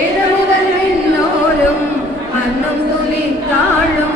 വേദമുതൽ എന്നോരും അന്നും തുലിത്താഴും